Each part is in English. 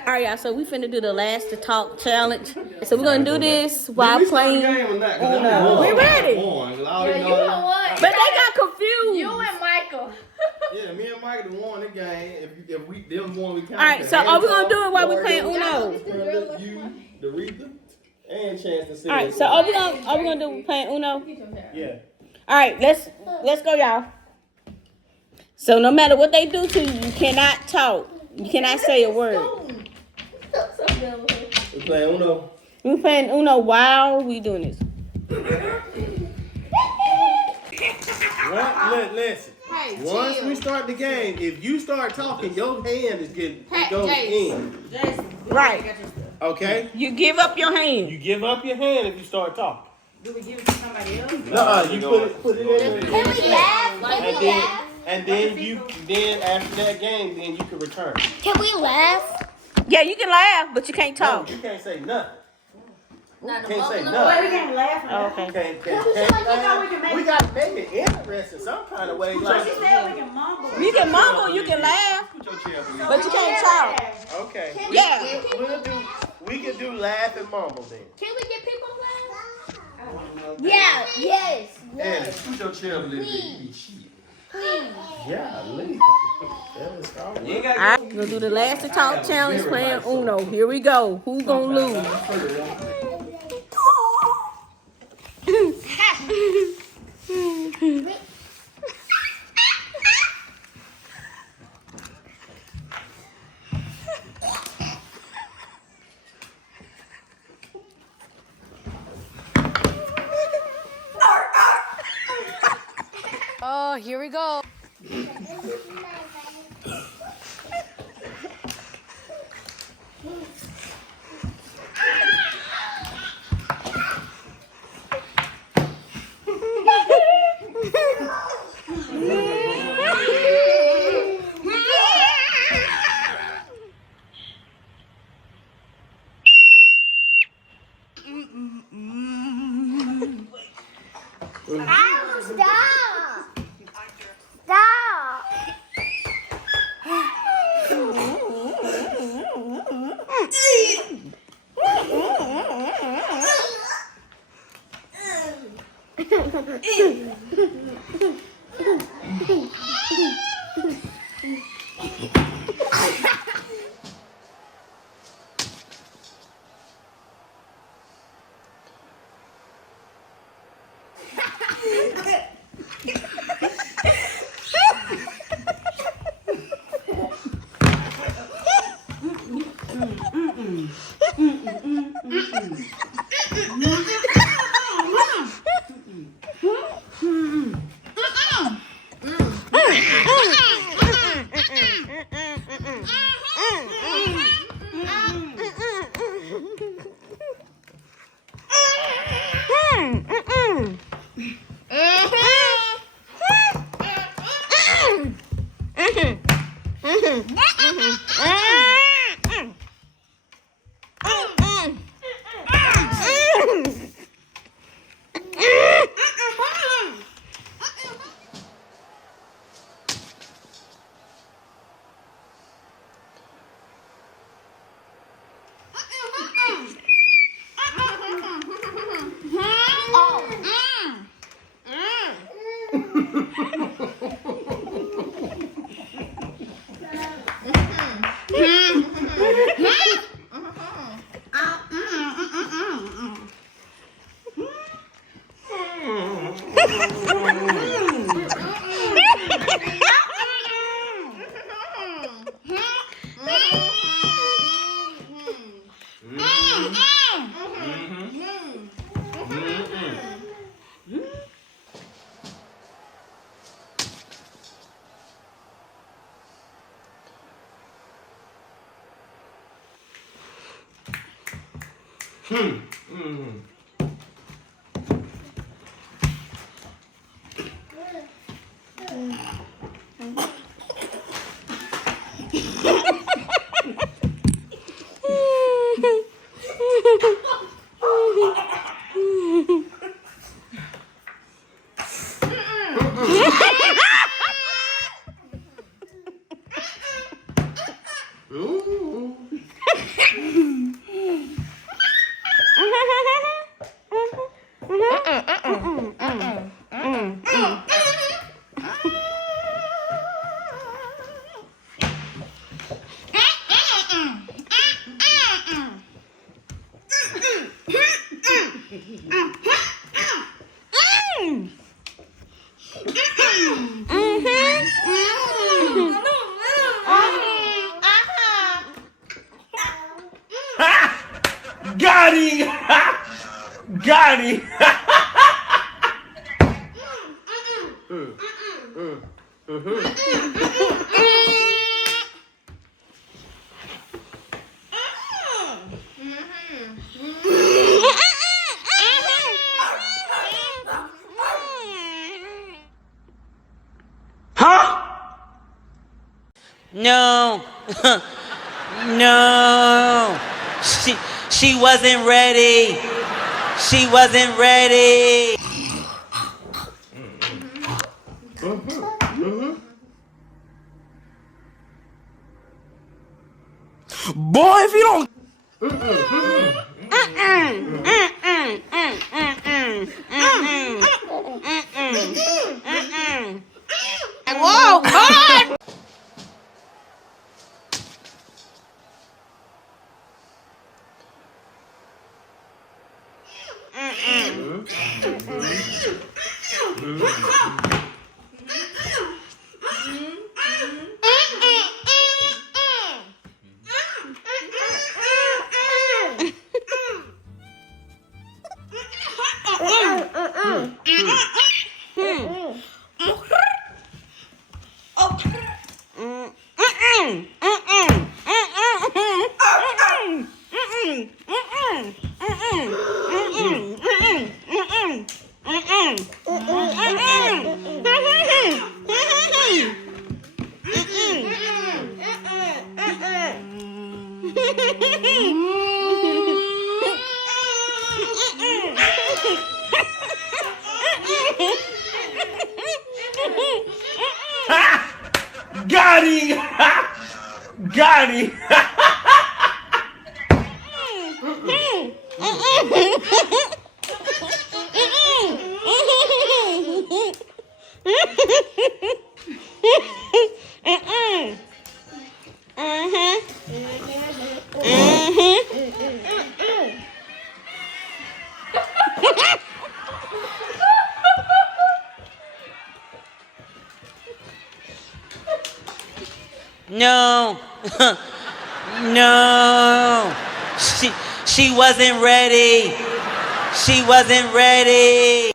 Alright, y'all, so we finna do the last to talk challenge. So we're gonna do this while playing Uno. We ready? Yeah, you know what? But they got confused. You and Michael. Yeah, me and Michael won the game. If we them one we count. Alright, so are we gonna do it while we playing Uno? You, the Rita, and Chance to see. Alright, so are we gonna do playing Uno? Yeah. Alright, let's go, y'all. So no matter what they do to you, you cannot talk. You cannot say a word. We playing Uno. We playing Uno while we doing this. Listen. Hey, Once chill. we start the game, if you start talking, your hand is getting goes in. Right. Okay. You give up your hand. You give up your hand if you start talking. Do we give it to somebody else? No, you put it in there. Can we laugh? Can we laugh? And then after that game, then you can return. Can we laugh? Yeah, you can laugh, but you can't talk. No, you can't say nothing. Not Can't say Wait, we nothing. can't laugh. Oh, okay. We got to make it interesting some kind of way. Like, She said we can mumble. You can mumble, you can laugh, but you can't talk. okay. Yeah. We can do laugh and mumble then. Can we get people to laugh? I don't know. Yeah. Yes. Yeah. Yes. Put your chair a little bit. Please. Yeah, leave. Alright, we're gonna do the last to talk challenge playing Uno. Here we go. Who's gonna lose? Oh, here we go. Stop! Stop! Got him! Got him! No. No. She wasn't ready. She wasn't ready. Boy, if you don't. Whoa, hold on. Got him! Got him! No. No. She wasn't ready. She wasn't ready.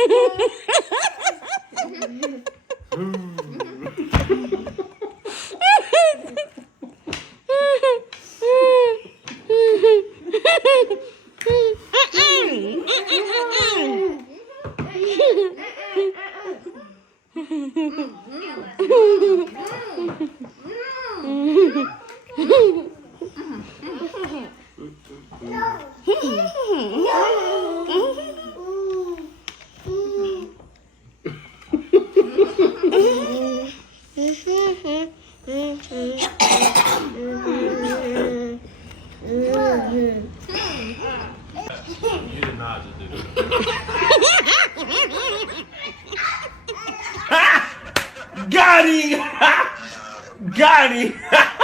You did not just do that. Got him! Got him!